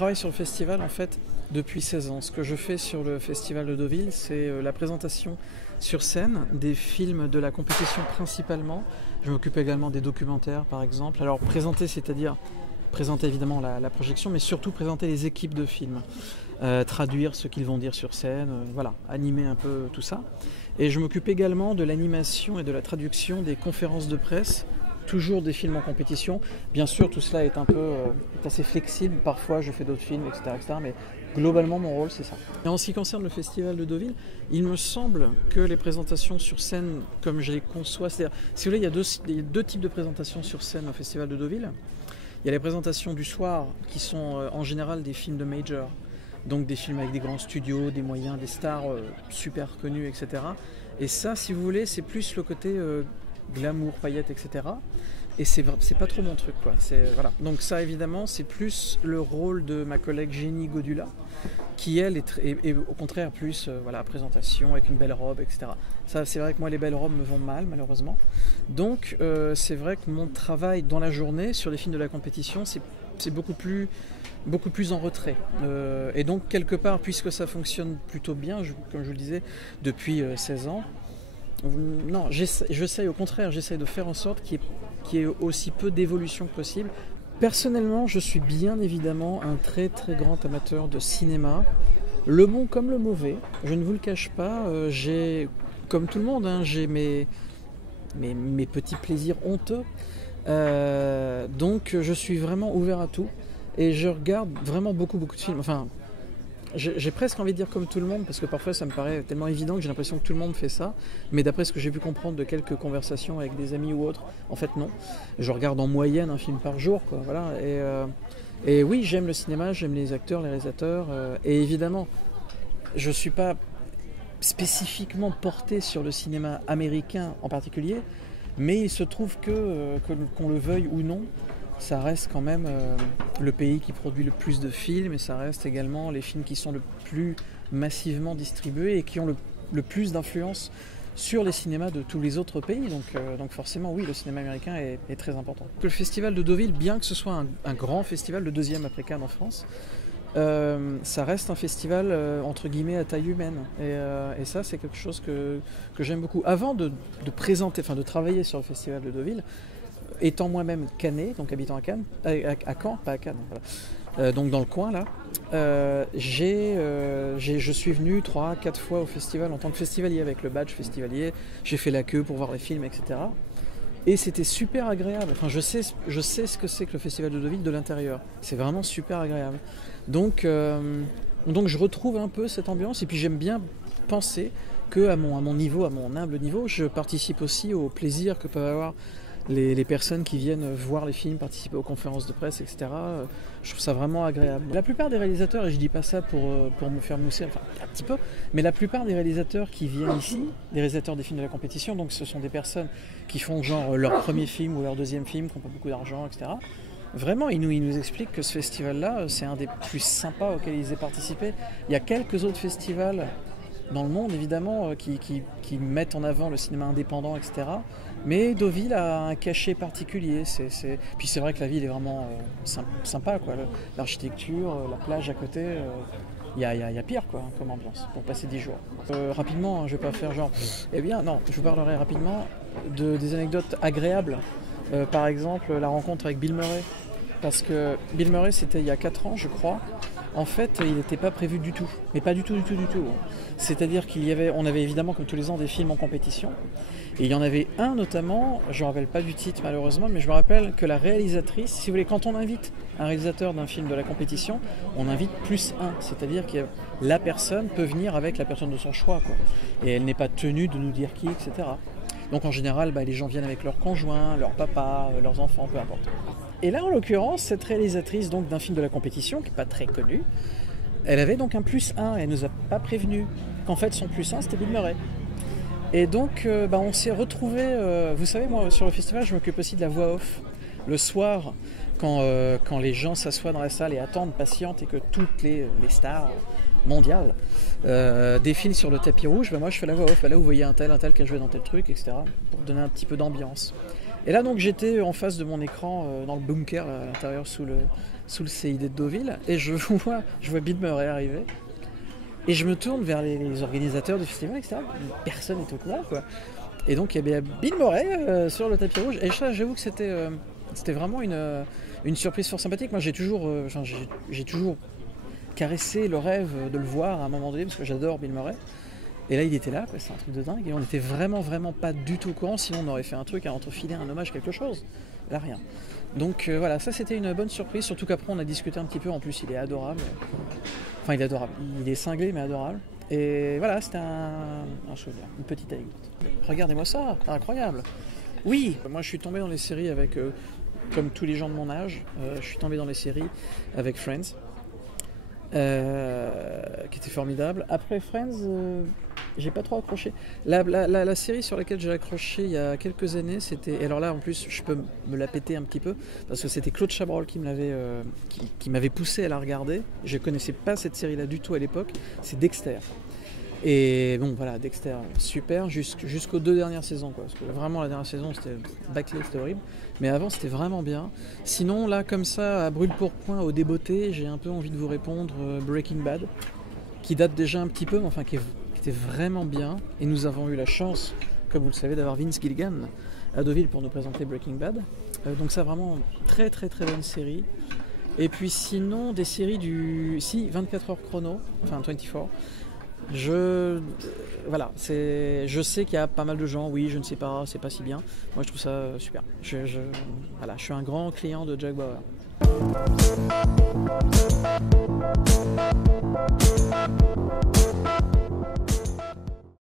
travaille sur le festival en fait depuis 16 ans. Ce que je fais sur le festival de Deauville, c'est la présentation sur scène des films de la compétition principalement. Je m'occupe également des documentaires par exemple. Alors présenter, c'est-à-dire présenter évidemment la projection, mais surtout présenter les équipes de films. Traduire ce qu'ils vont dire sur scène, voilà, animer un peu tout ça. Et je m'occupe également de l'animation et de la traduction des conférences de presse, toujours des films en compétition. Bien sûr, tout cela est un peu est assez flexible, parfois je fais d'autres films, etc., mais globalement mon rôle c'est ça. Et en ce qui concerne le festival de Deauville, il me semble que les présentations sur scène, comme je les conçois, c'est-à-dire, si vous voulez, il y a deux types de présentations sur scène au festival de Deauville. Il y a les présentations du soir qui sont en général des films de major. Donc des films avec des grands studios, des moyens, des stars super connues, etc. Et ça, si vous voulez, c'est plus le côté glamour, paillettes, etc. Et c'est pas trop mon truc, quoi. Voilà. Donc ça, évidemment, c'est plus le rôle de ma collègue Jenny Godula, qui, elle, est au contraire plus voilà, présentation, avec une belle robe, etc. Ça, c'est vrai que moi, les belles robes me vont mal, malheureusement. Donc, c'est vrai que mon travail dans la journée, sur les films de la compétition, c'est beaucoup plus en retrait. Et donc, quelque part, puisque ça fonctionne plutôt bien, comme je vous le disais, depuis 16 ans, non, j'essaye au contraire, j'essaye de faire en sorte qu'il y ait aussi peu d'évolution que possible. Personnellement, je suis bien évidemment un très très grand amateur de cinéma, le bon comme le mauvais, je ne vous le cache pas, j'ai, comme tout le monde, hein, j'ai mes petits plaisirs honteux, donc je suis vraiment ouvert à tout. Et je regarde vraiment beaucoup de films. Enfin, j'ai presque envie de dire comme tout le monde, parce que parfois ça me paraît tellement évident que j'ai l'impression que tout le monde fait ça. Mais d'après ce que j'ai pu comprendre de quelques conversations avec des amis ou autres, en fait non. Je regarde en moyenne un film par jour, quoi. Voilà. Et oui, j'aime le cinéma, j'aime les acteurs, les réalisateurs. Et évidemment, je ne suis pas spécifiquement porté sur le cinéma américain en particulier, mais il se trouve qu'on le veuille ou non, ça reste quand même le pays qui produit le plus de films, et ça reste également les films qui sont le plus massivement distribués et qui ont le plus d'influence sur les cinémas de tous les autres pays. Donc forcément, oui, le cinéma américain est très important. Le festival de Deauville, bien que ce soit un grand festival, le deuxième après Cannes en France, ça reste un festival entre guillemets à taille humaine. Et ça, c'est quelque chose que j'aime beaucoup. Avant de travailler sur le festival de Deauville, étant moi-même cannais, donc habitant à Cannes, à Caen, pas à Cannes, voilà. Donc dans le coin là, je suis venu 3-4 fois au festival en tant que festivalier avec le badge festivalier. J'ai fait la queue pour voir les films, etc. Et c'était super agréable. Enfin, je sais ce que c'est que le festival de Deauville de l'intérieur. C'est vraiment super agréable. Donc je retrouve un peu cette ambiance, et puis j'aime bien penser que à mon niveau, à mon humble niveau, je participe aussi au plaisir que peuvent avoir les personnes qui viennent voir les films, participer aux conférences de presse, etc. Je trouve ça vraiment agréable. La plupart des réalisateurs, et je dis pas ça pour me faire mousser, enfin un petit peu, mais la plupart des réalisateurs qui viennent ici, des réalisateurs des films de la compétition, donc ce sont des personnes qui font genre leur premier film ou leur deuxième film, qui n'ont pas beaucoup d'argent, etc. Vraiment, ils nous expliquent que ce festival-là, c'est un des plus sympas auxquels ils aient participé. Il y a quelques autres festivals dans le monde, évidemment, qui mettent en avant le cinéma indépendant, etc. Mais Deauville a un cachet particulier. Puis c'est vrai que la ville est vraiment sympa, quoi. L'architecture, la plage à côté, il y a pire, quoi, comme ambiance pour passer 10 jours. Rapidement, je ne vais pas faire genre... Eh bien, non, je vous parlerai rapidement des anecdotes agréables. Par exemple, la rencontre avec Bill Murray. Parce que Bill Murray, c'était il y a 4 ans, je crois. En fait, il n'était pas prévu du tout. Mais pas du tout. C'est-à-dire on avait évidemment, comme tous les ans, des films en compétition. Et il y en avait un notamment, je ne me rappelle pas du titre malheureusement, mais je me rappelle que la réalisatrice, si vous voulez, quand on invite un réalisateur d'un film de la compétition, on invite +1. C'est-à-dire que la personne peut venir avec la personne de son choix, quoi. Et elle n'est pas tenue de nous dire qui, etc. Donc en général, les gens viennent avec leur conjoint, leur papa, leurs enfants, peu importe. Et là, en l'occurrence, cette réalisatrice donc, d'un film de la compétition, qui n'est pas très connu, elle avait donc un +1, et elle ne nous a pas prévenu qu'en fait son +1 c'était Bill Murray. Et donc on s'est retrouvés, vous savez, moi sur le festival je m'occupe aussi de la voix off. Le soir, quand les gens s'assoient dans la salle et attendent, patientent, et que toutes les stars mondiales défilent sur le tapis rouge, moi je fais la voix off. Là vous voyez un tel qui a joué dans tel truc, etc. pour donner un petit peu d'ambiance. Et là donc j'étais en face de mon écran dans le bunker à l'intérieur sous sous le CID de Deauville, et je vois Bill Murray arriver. Et je me tourne vers les organisateurs du festival, etc. Personne n'est au courant, quoi. Et donc, il y avait Bill Murray sur le tapis rouge. Et ça, j'avoue que c'était vraiment une surprise fort sympathique. Moi, j'ai toujours caressé le rêve de le voir à un moment donné, parce que j'adore Bill Murray. Et là, il était là, c'est un truc de dingue. Et on était vraiment pas du tout au courant. Sinon, on aurait fait un truc à entrefiler un hommage, quelque chose. Là, rien. Donc voilà, ça c'était une bonne surprise. Surtout qu'après, on a discuté un petit peu. En plus, il est adorable. Enfin, il est adorable. Il est cinglé, mais adorable. Et voilà, c'était un souvenir, une petite anecdote. Regardez-moi ça, incroyable. Oui, moi je suis tombé dans les séries avec, comme tous les gens de mon âge, je suis tombé dans les séries avec Friends, qui était formidable. Après Friends, j'ai pas trop accroché. La série sur laquelle j'ai accroché il y a quelques années, c'était... Et alors là, en plus, je peux me la péter un petit peu, parce que c'était Claude Chabrol qui m'avait poussé à la regarder. Je connaissais pas cette série-là du tout à l'époque. C'est Dexter. Et bon, voilà, Dexter, super, jusqu'aux 2 dernières saisons, quoi. Parce que vraiment, la dernière saison, c'était bâclé, c'était horrible. Mais avant, c'était vraiment bien. Sinon, là, comme ça, à brûle-pourpoint, au débeauté, j'ai un peu envie de vous répondre Breaking Bad, qui date déjà un petit peu, mais enfin, qui était vraiment bien. Et nous avons eu la chance, comme vous le savez, d'avoir Vince Gilligan à Deauville pour nous présenter Breaking Bad. Donc ça, vraiment, très bonne série. Et puis sinon, des séries 24 heures chrono, enfin 24. Voilà, je sais qu'il y a pas mal de gens, oui, je ne sais pas, c'est pas si bien. Moi, je trouve ça super. Voilà, je suis un grand client de Jack Bauer.